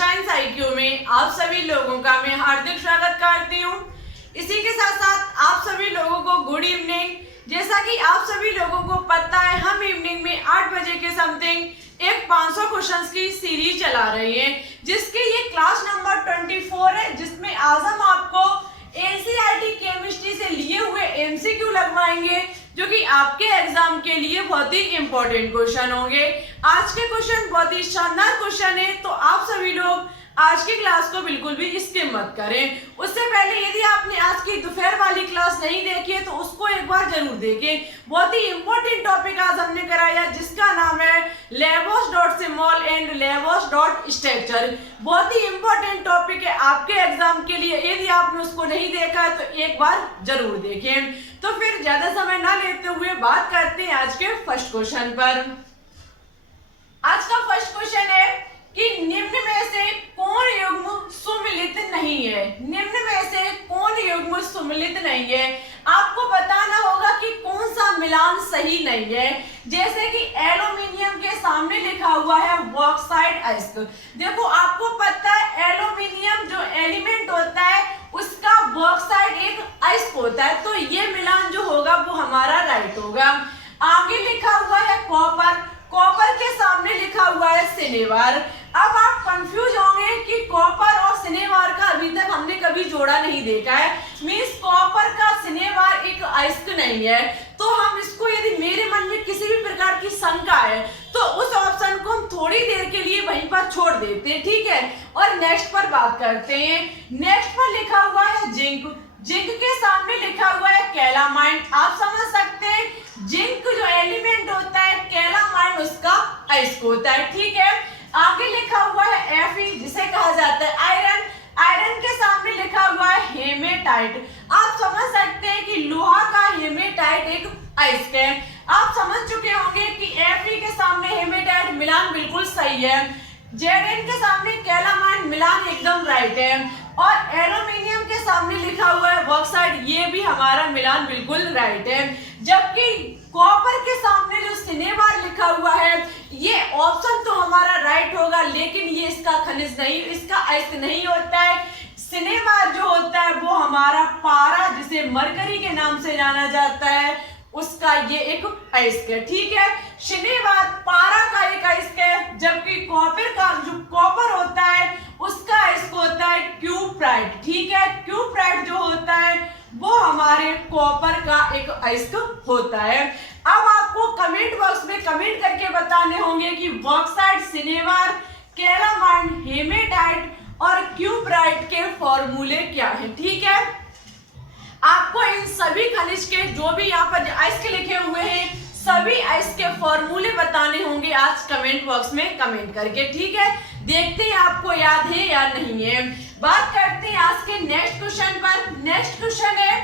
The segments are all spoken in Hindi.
साइंस आईक्यू में आप सभी लोगों का मैं हार्दिक स्वागत करती हूँ। इसी के साथ साथ आप सभी लोगों को गुड इवनिंग। जैसा कि आप सभी लोगों को पता है, हम इवनिंग में 8 बजे के समथिंग एक 500 क्वेश्चंस की सीरीज चला रही है, जिसके ये क्लास नंबर 24 है, जिसमें आज हम आपको एनसीईआरटी केमिस्ट्री से लिए हुए एमसीक्यू लगवाएंगे, जो कि आपके एग्जाम के लिए बहुत ही इंपॉर्टेंट क्वेश्चन होंगे। आज के क्वेश्चन बहुत ही शानदार क्वेश्चन है, तो आप सभी लोग आज की क्लास को बिल्कुल भी स्किप मत करें। उससे पहले यदि आपने आज की दोपहर वाली क्लास नहीं देखी है तो उसको एक बार जरूर देखें। बहुत ही इंपॉर्टेंट टॉपिक आज हमने कराया, जिसका नाम है लेबोस.सिमोल एंड लेबोस.स्ट्रक्चर। बहुत ही इंपॉर्टेंट टॉपिक है आपके एग्जाम के लिए। यदि आपने उसको नहीं देखा है तो एक बार जरूर देखें। तो फिर ज्यादा समय ना लेते हुए बात करते हैं आज के फर्स्ट क्वेश्चन पर। आज का फर्स्ट क्वेश्चन है कि निम्न में से कौन युग्म सुमिलित नहीं है। निम्न में से कौन युग्म सुमिलित नहीं है। आपको बताना होगा कि कौन सा मिलान सही नहीं है। जैसे कि एल्यूमिनियम के सामने लिखा हुआ है बॉक्साइट अयस्क। देखो, आपको पता है एल्यूमिनियम जो एलिमेंट होता है उसका बॉक्साइट एक अयस्क होता है, तो ये मिलान जो होगा वो हमारा राइट होगा। आगे लिखा हुआ है कॉपर। कॉपर के सामने लिखा हुआ है सिनेवार। अब आप कंफ्यूज होंगे कि कॉपर और सिनेवार का अभी तक हमने कभी जोड़ा नहीं देखा है, मींस कॉपर का सिनेवार एक अयस्क नहीं है। तो हम इसको, यदि मेरे मन में किसी भी प्रकार की शंका है तो उस ऑप्शन को हम थोड़ी देर के लिए वहीं पर छोड़ देते हैं, ठीक है, और नेक्स्ट पर बात करते हैं। नेक्स्ट पर लिखा हुआ है जिंक। जिंक के सामने लिखा हुआ है कैलामाइन। आप समझ सकते हैं जिंक जो एलिमेंट होता है, कैलामाइन उसका अयस्क होता है, ठीक है। आगे लिखा हुआ है Fe, जिसे कहा जाता है आयरन। आयरन के सामने लिखा हुआ है हेमेटाइट। आप समझ सकते हैं कि लोहा का हेमेटाइट एक अयस्क है। आप समझ चुके होंगे कि Fe के सामने हेमेटाइट मिलान बिल्कुल सही है। Zn के सामने कैलामाइन मिलान एकदम राइट है, और एल्यूमिनियम के सामने लिखा हुआ है बॉक्साइट, ये भी हमारा मिलान बिल्कुल राइट है। जबकि कॉपर के सामने जो सिनेवार लिखा हुआ है, ये ऑप्शन तो हमारा राइट होगा, लेकिन ये इसका खनिज नहीं, इसका अयस्क नहीं होता है। सिनेवार जो होता है वो हमारा पारा, जिसे मरकरी के नाम से जाना जाता है, उसका ये एक अयस्क है, ठीक है। सिनेवार पारा का एक अयस्क है, जबकि कॉपर का जो कॉपर होता है उसका अयस्क होता है क्यूप्राइट, ठीक है। क्यूप्राइट जो होता है वो हमारे कॉपर का एक अयस्क होता है। अब आपको कमेंट बॉक्स में कमेंट करके बताने होंगे कि बॉक्साइट, सिनेवार, कैलामाइन, हेमेटाइट और क्यूप्राइट के फॉर्मूले क्या हैं, ठीक है। आपको इन सभी खनिज के जो भी यहाँ पर अयस्क लिखे हुए हैं, सभी अयस्क के फॉर्मूले बताने होंगे आज कमेंट बॉक्स में कमेंट करके, ठीक है। देखते हैं आपको याद है या नहीं है। बात करते हैं आज के नेक्स्ट क्वेश्चन पर। नेक्स्ट क्वेश्चन है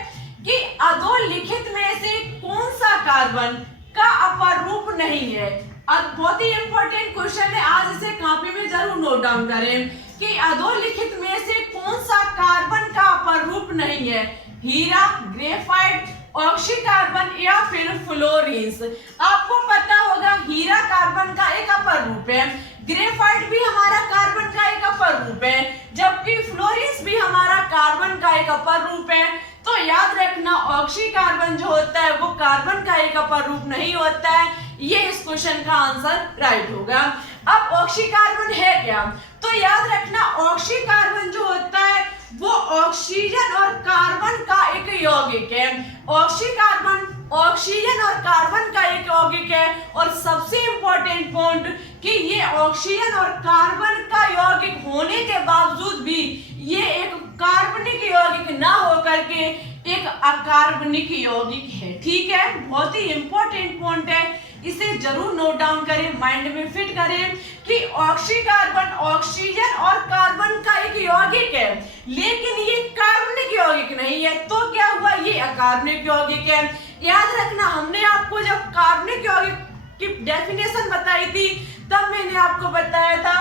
कि अधोलिखित में से कौन सा कार्बन का अपर रूप नहीं है। बहुत ही इंपॉर्टेंट क्वेश्चन है, आज इसे कॉपी में जरूर नोट डाउन करें कि अधोलिखित में से कौन सा कार्बन का अपर रूप नहीं है। हीरा, ग्रेफाइट, ऑक्सीकार्बन या फिर फ्लोरीन्स। आपको पता होगा हीरा कार्बन का एक अपर रूप है, ग्रेफाइट भी हमारा कार्बन का एक अपर रूप है, जबकि फ्लोरीन्स भी हमारा कार्बन का एक अपर रूप है। तो याद रखना, ऑक्सीकार्बन जो होता है वो कार्बन का एक अपर रूप नहीं होता है। ये इस क्वेश्चन का आंसर राइट होगा। अब ऑक्सीकार्बन है क्या, तो याद रखना ऑक्सीकार्बन जो होता है वो ऑक्सीजन और कार्बन का एक यौगिक है। ऑक्सीकार्बन ऑक्सीजन और कार्बन का एक यौगिक है, और सबसे इंपॉर्टेंट पॉइंट कि ये ऑक्सीजन और कार्बन का यौगिक होने के बावजूद भी ये एक कार्बनिक यौगिक ना होकर के एक अकार्बनिक यौगिक है, ठीक है। बहुत ही इंपॉर्टेंट पॉइंट है, इसे जरूर नोट डाउन करें, माइंड में फिट करें कि ऑक्सीकार्बन ऑक्सीजन और कार्बन का एक यौगिक है, लेकिन ये कार्बनिक यौगिक नहीं है। तो क्या हुआ, ये अकार्बनिक यौगिक है। याद रखना, हमने आपको जब कार्बनिक यौगिक की डेफिनेशन बताई थी तब मैंने आपको बताया था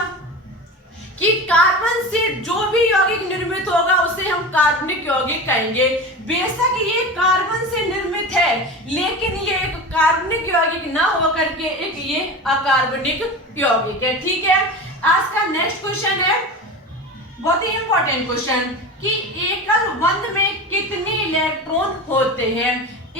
कि कार्बन से जो भी यौगिक निर्मित होगा उसे हम कार्बनिक यौगिक कहेंगे। बेशक ये कार्बन से निर्मित है, लेकिन ये एक कार्बनिक यौगिक ना होकर के एक ये अकार्बनिक यौगिक है, ठीक है। आज का नेक्स्ट क्वेश्चन है बहुत ही इंपॉर्टेंट क्वेश्चन कि एकल बंध में कितने इलेक्ट्रॉन होते हैं।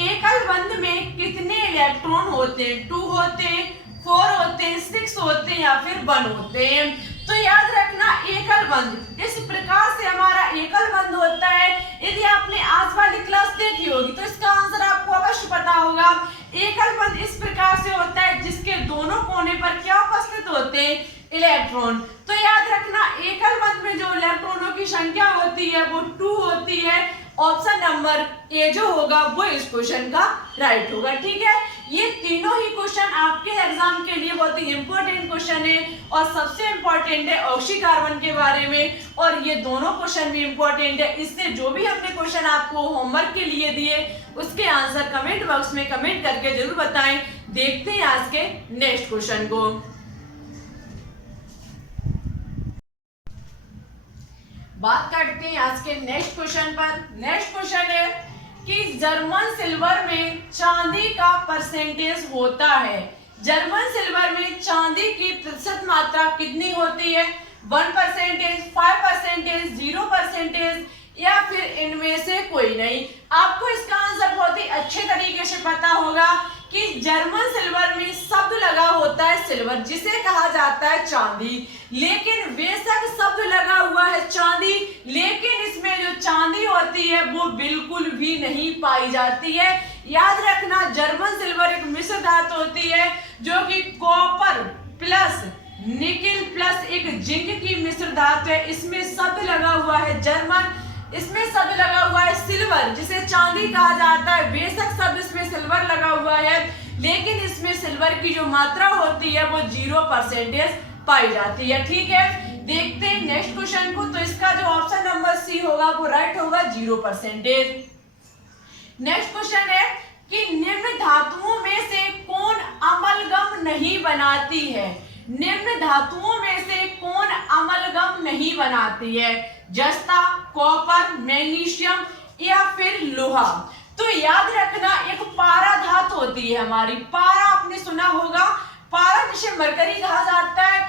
एकल बंध में कितने इलेक्ट्रॉन होते हैं, 2 होते हैं, 4 होते हैं, 6 होते हैं या फिर 1 होते हैं। तो याद रखना एकल बंध इस प्रकार से हमारा एकल बंध होता है। यदि आपने आज वाली क्लास देखी होगी तो इसका आंसर आपको अवश्य पता होगा। एकल बंध इस प्रकार से होता है जिसके दोनों कोने पर क्या उपस्थित होते हैं, इलेक्ट्रॉन। तो याद रखना एकल बंध में जो इलेक्ट्रॉनों की संख्या होती है वो 2 होती है। ऑप्शन नंबर ए जो होगा वो इस क्वेश्चन का राइट होगा। ठीक है, ये तीनों ही क्वेश्चन आपके एग्जाम के लिए बहुत ही इंपॉर्टेंट क्वेश्चन है और सबसे इंपॉर्टेंट है ऑक्सी कार्बन के बारे में, और ये दोनों क्वेश्चन भी इंपॉर्टेंट है। इससे जो भी हमने क्वेश्चन आपको होमवर्क के लिए दिए उसके आंसर कमेंट बॉक्स में कमेंट करके जरूर बताएं। देखते हैं आज के नेक्स्ट क्वेश्चन को। बात करते हैं आज के नेक्स्ट क्वेश्चन पर। नेक्स्ट क्वेश्चन है कि जर्मन सिल्वर में चांदी का परसेंटेज होता है। जर्मन सिल्वर में चांदी की प्रतिशत मात्रा कितनी होती है, 1%, 5%, 0% या फिर इनमें से कोई नहीं। आपको इसका आंसर बहुत ही अच्छे तरीके से पता होगा कि जर्मन सिल्वर में शब्द लगा होता है सिल्वर, जिसे कहा जाता है चांदी। लेकिन बेशक शब्द लगा हुआ है चांदी, लेकिन इसमें जो चांदी होती है वो बिल्कुल भी नहीं पाई जाती है। याद रखना जर्मन सिल्वर एक मिश्र धातु होती है जो कि कॉपर प्लस निकेल प्लस एक जिंक की मिश्र धातु है। इसमें शब्द लगा हुआ है जर्मन, इसमें शब्द लगा हुआ है सिल्वर जिसे चांदी कहा जाता है। बेशक शब्द इसमें सिल्वर लगा हुआ है, लेकिन इसमें सिल्वर की जो मात्रा होती है वो 0% पाई जाती है। ठीक है, देखते हैं नेक्स्ट क्वेश्चन को। तो इसका जो ऑप्शन नंबर सी होगा वो राइट होगा, 0%। नेक्स्ट क्वेश्चन है कि निम्न धातुओं में से कौन अमलगम नहीं बनाती है। निम्न धातुओं में से कौन अमलगम नहीं बनाती है, जस्ता, कॉपर, मैग्नीशियम या फिर लोहा। तो याद रखना एक पारा धातु होती है हमारी। पारा आपने सुना होगा, पारा जिसे मरकरी कहा जाता है।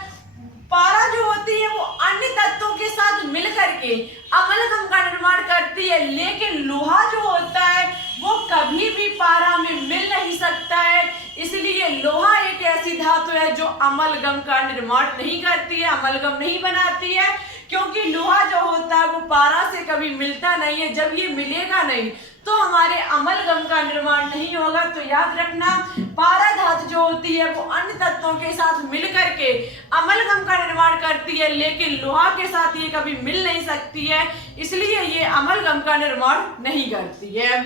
पारा जो होती है वो अन्य तत्वों के साथ मिलकर के अमलगम का निर्माण करती है, लेकिन लोहा जो होता है वो कभी भी पारा में मिल नहीं सकता है। इसलिए लोहा एक ऐसी धातु है जो अमलगम का निर्माण नहीं करती है, अमलगम नहीं बनाती है, क्योंकि लोहा जो होता है वो पारा से कभी मिलता नहीं है। जब ये मिलेगा नहीं तो हमारे अमलगम का निर्माण नहीं होगा। तो याद रखना पारा धातु जो होती है वो अन्य तत्वों के साथ मिलकर के अमलगम का निर्माण करती है, लेकिन लोहा के साथ ये कभी मिल नहीं सकती है, इसलिए ये अमलगम का निर्माण नहीं करती है।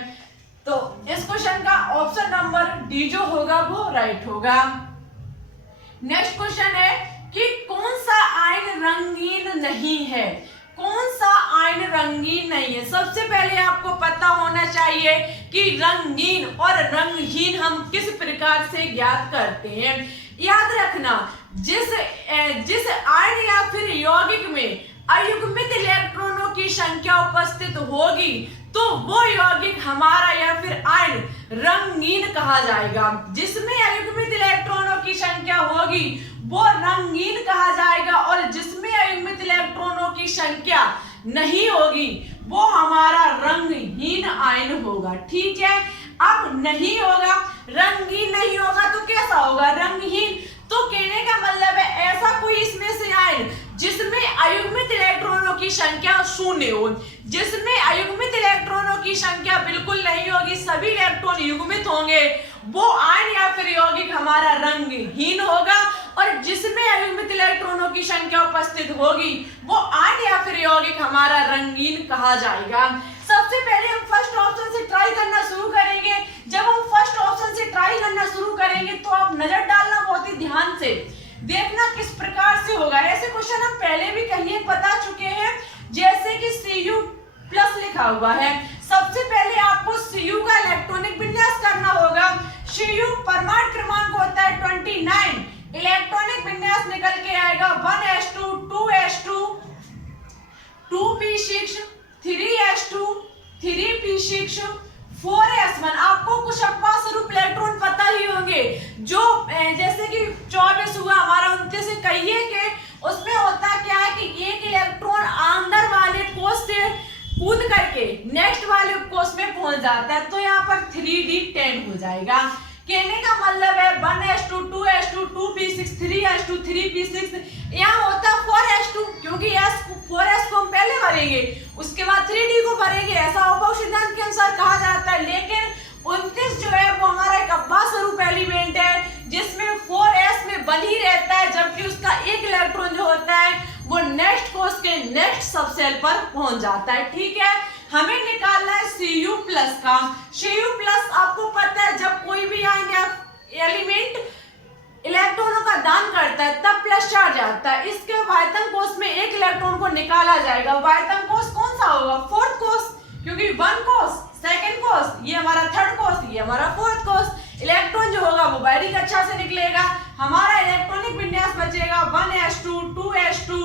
तो इस क्वेश्चन का ऑप्शन नंबर डी जो होगा वो राइट होगा। नेक्स्ट क्वेश्चन है कि कौन सा आयन रंगीन नहीं है। कौन सा आयन रंगीन नहीं है। सबसे पहले आपको पता होना चाहिए कि रंगीन और रंगहीन हम किस प्रकार से ज्ञात करते हैं। याद रखना जिस आयन या फिर यौगिक में अयुग्मित इलेक्ट्रॉनों की संख्या उपस्थित होगी तो वो यौगिक हमारा या फिर आयन रंगीन कहा जाएगा। जिसमें अयुग्मित इलेक्ट्रॉनों की संख्या होगी वो रंगीन कहा जाएगा, और जिसमें अयुग्मित इलेक्ट्रॉनों की संख्या नहीं होगी वो हमारा रंगहीन आयन होगा। ठीक है, अब नहीं होगा, रंगीन नहीं होगा तो कैसा होगा, रंगहीन। तो कहने का मतलब है ऐसा कोई इसमें से आयन जिसमें अयुग्मित इलेक्ट्रॉनों की संख्या 0 हो, जिसमें अयुग्मित इलेक्ट्रॉनों की संख्या बिल्कुल नहीं होगी, सभी इलेक्ट्रॉन युग्मित होंगे, वो आयन या फिर यौगिक हमारा रंगहीन होगा। और जिसमें अयुग्मित इलेक्ट्रॉनों की संख्या उपस्थित होगी वो आयन या फिर यौगिक हमारा रंगीन कहा जाएगा। सबसे पहले हम फर्स्ट ऑप्शन से ट्राई करना शुरू करेंगे। जब हम फर्स्ट ऑप्शन से ट्राई करना शुरू करेंगे तो आप नजर डालना बहुत ही ध्यान से, देखना किस प्रकार से होगा। ऐसे क्वेश्चन हम पहले भी कहीं बता चुके हैं, जैसे कि Cu+ लिखा हुआ है। सबसे पहले आपको Cu का इलेक्ट्रॉनिक विन्यास करना होगा। Cu परमाणु क्रमांक होता है 29, इलेक्ट्रॉनिक विन्यास निकल के आएगा 1s2 2s2 2p6 3s2 3p6 4s1। आपको कुछ अपवाद स्वरूप इलेक्ट्रॉन पता ही होंगे, जो जैसे कि 24 हुआ हमारा 29 कहिए के उसमें होता क्या है कि एक इलेक्ट्रॉन आम पहुंच जाता है, तो यहाँ पर 3d10 हो जाएगा। कहने का मतलब है 1s2 2s2 2p6 3s2 3p6, यहाँ होता 4s2 क्योंकि 4s को हम पहले भरेंगे उसके बाद 3d को भरेंगे, ऐसा अभाव सिद्धांत के अनुसार कहा जाता है। लेकिन 29 जो है वो हमारा एक अब्बा स्वरूप एलिमेंट है जिसमें 4s में बन ही रहता है, जबकि उसका एक इलेक्ट्रॉन जो होता है वो नेक्स्ट कोष के नेक्स्ट सबसेल पर पहुंच जाता है। ठीक है, हमें निकालना है Cu प्लस का। Cu प्लस आपको पता है जब कोई भी एलिमेंट इलेक्ट्रॉनों का दान करता है तब प्लस चार्ज आता है। इसके वायतन कोष में एक इलेक्ट्रॉन को निकाला जाएगा। वायतन कोष कौन सा होगा? फोर्थ कोष, क्योंकि 1 कोष, सेकंड कोष, ये हमारा थर्ड कोष, ये हमारा फोर्थ कोष। इलेक्ट्रॉन जो होगा वो बाहरी कक्षा से निकलेगा, हमारा इलेक्ट्रॉनिक विन्यास बचेगा 1s2 2s2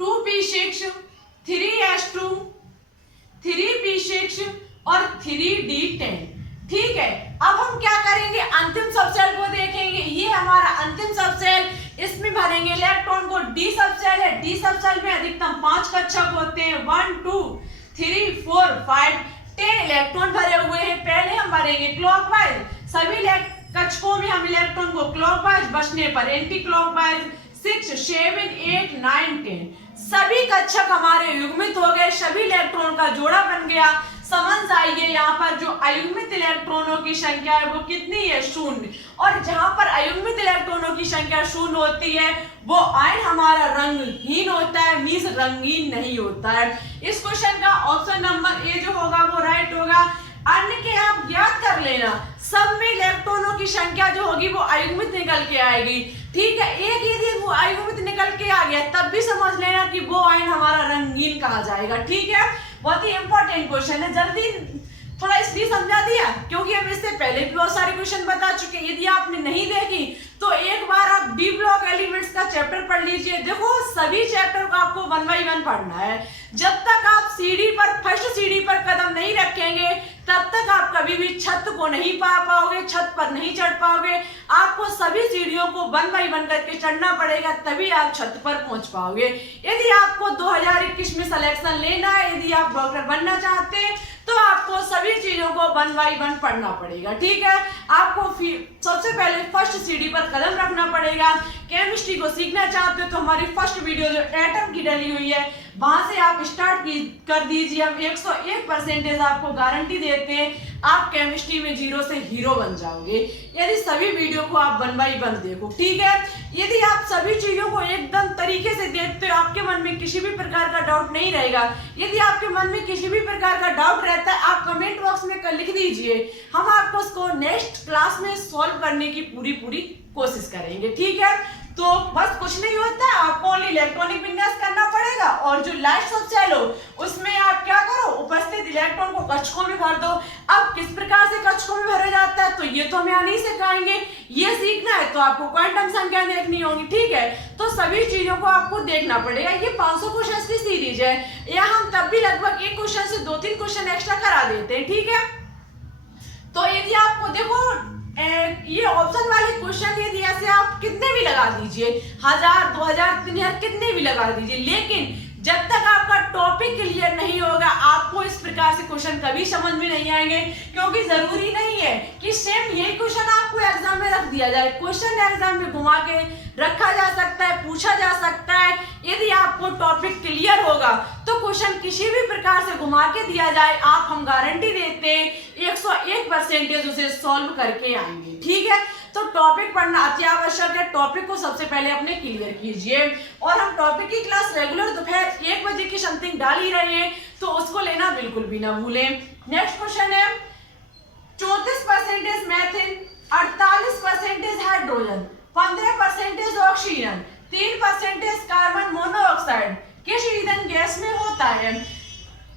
2p6 3s2 3p6 और 3d10। ठीक है, अब हम क्या करेंगे, अंतिम सबसेल को देखेंगे। ये हमारा अंतिम सबसेल, इसमें भरेंगे इलेक्ट्रॉन को। डी सबसेल है, डी सबसेल में अधिकतम 5 कक्षक होते हैं, 1 2 3 4 5 10 इलेक्ट्रॉन भरे हुए हैं। पहले हम भरेंगे क्लॉकवाइज, सभी कक्षकों में हम इलेक्ट्रॉन को क्लॉकवाइज, बचने पर एंटी क्लॉकवाइज 6 7 8 9 10 सभी कक्षक हमारे युग्मित हो गए, सभी इलेक्ट्रॉन का जोड़ा बन गया। समझ जाइए यहाँ पर जो अयुग्मित इलेक्ट्रॉनों की संख्या है वो कितनी है? 0। और जहां पर अयुग्मित इलेक्ट्रॉनों की संख्या 0 होती है वो आयन हमारा रंगहीन होता है, मींस रंगीन नहीं होता है। इस क्वेश्चन का ऑप्शन नंबर ए जो होगा वो राइट होगा। अन्य के आप याद कर लेना, सब में इलेक्ट्रॉनों की संख्या जो होगी वो अयुग्मित निकल के आएगी। ठीक है, एक यदि वो अयुग्मित निकल के आ गया तब भी समझ लेना कि वो आयन हमारा रंगीन कहा जाएगा। ठीक है, बहुत ही इंपॉर्टेंट क्वेश्चन है, जल्दी थोड़ा इसलिए समझा दिया क्योंकि हम इससे पहले भी बहुत सारे क्वेश्चन बता चुके हैं। यदि आपने नहीं देखी तो एक बार आप डी ब्लॉक एलिमेंट्स का चैप्टर पढ़ लीजिए। देखो सभी चैप्टर को आपको 1 by 1 पढ़ना है। जब तक आप सीढ़ी पर, फर्स्ट सीढ़ी पर कदम नहीं रखेंगे तब तक आप कभी भी छत को नहीं पा पाओगे, छत पर नहीं चढ़ पाओगे। आपको सभी सीढ़ियों को 1 by 1 करके चढ़ना पड़ेगा, तभी आप छत पर पहुंच पाओगे। यदि आपको 2021 में सिलेक्शन लेना है, यदि आप डॉक्टर बनना चाहते हैं तो आपको सभी चीजों को 1 by 1 पढ़ना पड़ेगा। ठीक है, आपको सबसे पहले फर्स्ट सीढ़ी पर कदम रखना पड़ेगा। केमिस्ट्री को सीखना चाहते हो तो हमारी फर्स्ट वीडियो जो एटम की डली हुई है वहां से आप स्टार्ट कर दीजिए। हम 101% आपको गारंटी देते हैं, आप केमिस्ट्री में 0 से हीरो बन जाओगे यदि सभी वीडियो को आप 1 by 1 देखो। ठीक है, यदि आप सभी चीजों को एकदम तरीके से देखते हो आपके मन में किसी भी प्रकार का डाउट नहीं रहेगा। यदि आपके मन में किसी भी प्रकार का डाउट रहता है आप कमेंट बॉक्स में लिख दीजिए, हम आपको उसको नेक्स्ट क्लास में सॉल्व करने की पूरी कोशिश करेंगे। ठीक है, तो बस कुछ नहीं होता, आपको ओनली इलेक्ट्रॉनिक विन्यास करना पड़ेगा और जो लास्ट सबसेल हो उसमें आप क्या करो, उपस्थित इलेक्ट्रॉन को कक्षकों में भर दो। अब किस प्रकार से कक्षकों में भरा जाता है तो ये तो हम यहाँ नहीं सिखाएंगे, ये सीखना है तो आपको क्वांटम संख्या देखनी होगी। ठीक है, तो सभी चीजों को आपको देखना पड़ेगा। ये 500 क्वेश्चन की सीरीज है, या हम तब भी लगभग एक क्वेश्चन से 2-3 क्वेश्चन एक्स्ट्रा करा देते हैं। ठीक है, तो यदि आपको देखो ये ऑप्शन वाले क्वेश्चन यदि ऐसे आप कितने भी लगा दीजिए, 1000 2000 3000 कितने भी लगा दीजिए, लेकिन जब तक आपका टॉपिक क्लियर नहीं होगा आपको इस प्रकार से क्वेश्चन कभी समझ में नहीं आएंगे। क्योंकि जरूरी नहीं है कि सेम यही क्वेश्चन आपको एग्जाम में रख दिया जाए, क्वेश्चन एग्जाम में घुमा के रखा जा सकता है, पूछा जा सकता है। यदि आपको टॉपिक क्लियर होगा तो क्वेश्चन किसी भी प्रकार से घुमा के दिया जाए, आप हम गारंटी देते हैं 101% उसे सॉल्व करके आएंगे। ठीक है, तो टॉपिक पढ़ना अति आवश्यक है। टॉपिक को सबसे पहले अपने क्लियर कीजिए और हम टॉपिक की क्लास रेगुलर दोपहर 1 बजे की समथिंग डाल ही रहे हैं, तो उसको लेना बिल्कुल भी ना भूलें। नेक्स्ट क्वेश्चन है 34% मैथिन, 48% हाइड्रोजन, 15% ऑक्सीजन, 3% कार्बन मोनोऑक्साइड किस ईंधन गैस में होता है?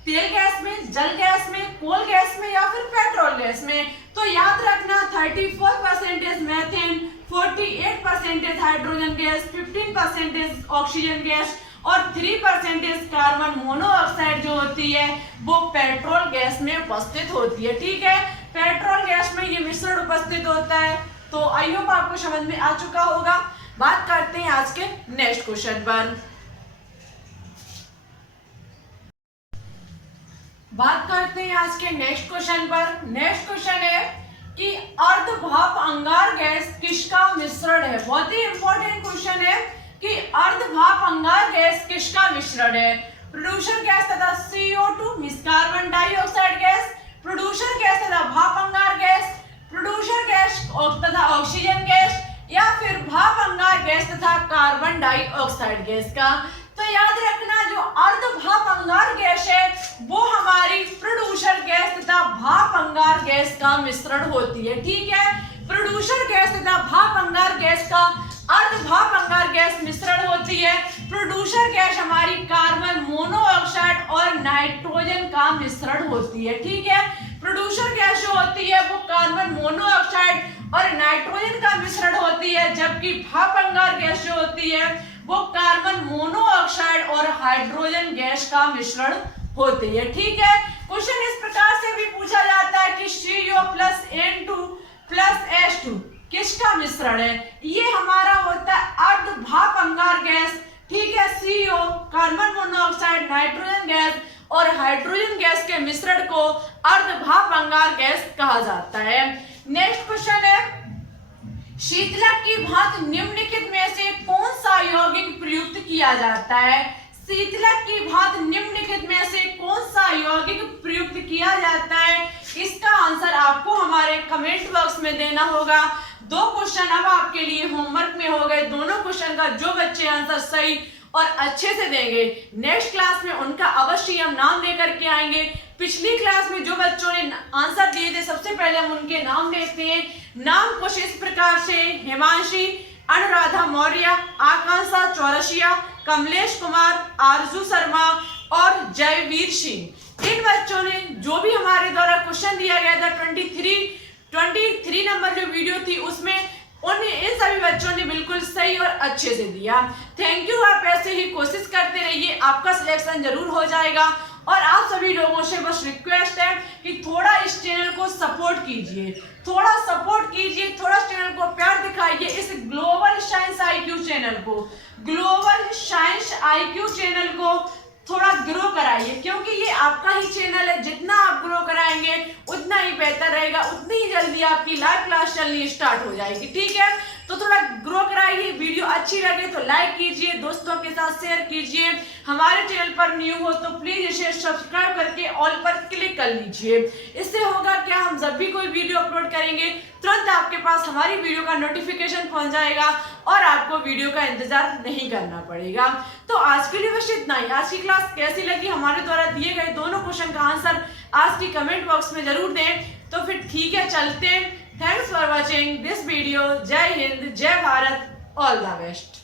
तेल गैस में, जल गैस में, कोल गैस में या फिर पेट्रोल गैस में? तो याद रखना 34% methane, 48% hydrogen gas, 15% oxygen gas और 3% कार्बन मोनोऑक्साइड जो होती है वो पेट्रोल गैस में उपस्थित होती है। ठीक है, पेट्रोल गैस में ये मिश्रण उपस्थित होता है। तो आई होप आपको समझ में आ चुका होगा। बात करते हैं आज के नेक्स्ट क्वेश्चन पर। बात करते हैं आज के नेक्स्ट क्वेश्चन पर। नेक्स्ट क्वेश्चन है कि अर्धभाप अंगार गैस किसका मिश्रण है। बहुत ही इंपॉर्टेंट क्वेश्चन है कि अर्धभाप अंगार गैस किसका मिश्रण है। प्रोड्यूसर गैस तथा CO2 means carbon dioxide gas, producer gas तथा भाप अंगार गैस, प्रोड्यूसर गैस तथा ऑक्सीजन गैस, या फिर भाप अंगार गैस तथा कार्बन डाइऑक्साइड गैस का। तो याद रखना जो अर्धभाप अंगार गैस है वो हमारी प्रोड्यूसर गैस तथा भाप अंगार गैस का मिश्रण होती है। ठीक है, प्रोड्यूसर गैस तथा भाप अंगार गैस का अर्धभाप अंगार गैस मिश्रण होती है। प्रोड्यूसर गैस हमारी कार्बन मोनोऑक्साइड और नाइट्रोजन का मिश्रण होती है। ठीक है, प्रोड्यूसर गैस जो होती है वो कार्बन मोनोऑक्साइड और नाइट्रोजन का मिश्रण होती है, जबकि भाप अंगार गैस जो होती है वो कार्बन मोनोऑक्साइड और हाइड्रोजन गैस का मिश्रण होती है। ठीक है, क्वेश्चन इस प्रकार से भी पूछा जाता है कि CO plus N2 plus H2 किसका मिश्रण है। ये हमारा होता है अर्धभाप अंगार गैस। ठीक है, CO carbon monoxide, nitrogen gas और हाइड्रोजन गैस के मिश्रण को अर्धभाप अंगार गैस कहा जाता है। नेक्स्ट क्वेश्चन है शीतलक की भांति निम्नलिखित में से कौन सा यौगिक प्रयुक्त किया जाता है। शीतलक की भांति निम्नलिखित में से कौन सा यौगिक प्रयुक्त किया जाता है, इसका आंसर आपको हमारे कमेंट बॉक्स में देना होगा। दो क्वेश्चन अब आपके लिए होमवर्क में हो गए। दोनों क्वेश्चन का जो बच्चे आंसर सही और अच्छे से देंगे नेक्स्ट क्लास में उनका अवश्य हम नाम लेकर के आएंगे। पिछली क्लास में जो बच्चों ने आंसर दिए थे सबसे पहले हम उनके नाम लेते हैं। नाम कुछ इस प्रकार से हिमांशी, अनुराधा मौर्य, आकांक्षा चौरसिया, कमलेश कुमार, आरजू शर्मा और जयवीर सिंह। इन बच्चों ने जो भी हमारे द्वारा क्वेश्चन दिया गया था 23 नंबर जो वीडियो थी उसमें इन सभी बच्चों ने बिल्कुल सही और अच्छे से दिया। Thank you. आप ऐसे ही कोशिश करते रहिए, आपका सिलेक्शन जरूर हो जाएगा। और आप सभी लोगों से बस रिक्वेस्ट है कि थोड़ा इस चैनल को सपोर्ट कीजिए, थोड़ा सपोर्ट कीजिए, थोड़ा चैनल को प्यार दिखाइए। इस ग्लोबल साइंस IQ चैनल को थोड़ा ग्रो कराइए, क्योंकि ये आपका ही चैनल है। जितना आप ग्रो कराएंगे उतना ही बेहतर रहेगा, उतनी ही जल्दी आपकी लाइव क्लास चलनी स्टार्ट हो जाएगी। ठीक है, तो थोड़ा ग्रो कराइए। वीडियो अच्छी लगे तो लाइक कीजिए, दोस्तों के साथ शेयर कीजिए। हमारे चैनल पर न्यू हो तो प्लीज इसे सब्सक्राइब करके ऑल पर क्लिक कर लीजिए। इससे होगा क्या, हम जब भी कोई वीडियो अपलोड करेंगे तुरंत आपके पास हमारी वीडियो का नोटिफिकेशन पहुंच जाएगा और आपको वीडियो का इंतजार नहीं करना पड़ेगा। तो आज के लिए बस इतना ही। आज की क्लास कैसी लगी, हमारे द्वारा दिए गए दोनों क्वेश्चन का आंसर आज की कमेंट बॉक्स में जरूर दें। तो फिर ठीक है, चलते हैं। Thanks for watching this video. जय हिंद, जय भारत, ऑल द बेस्ट।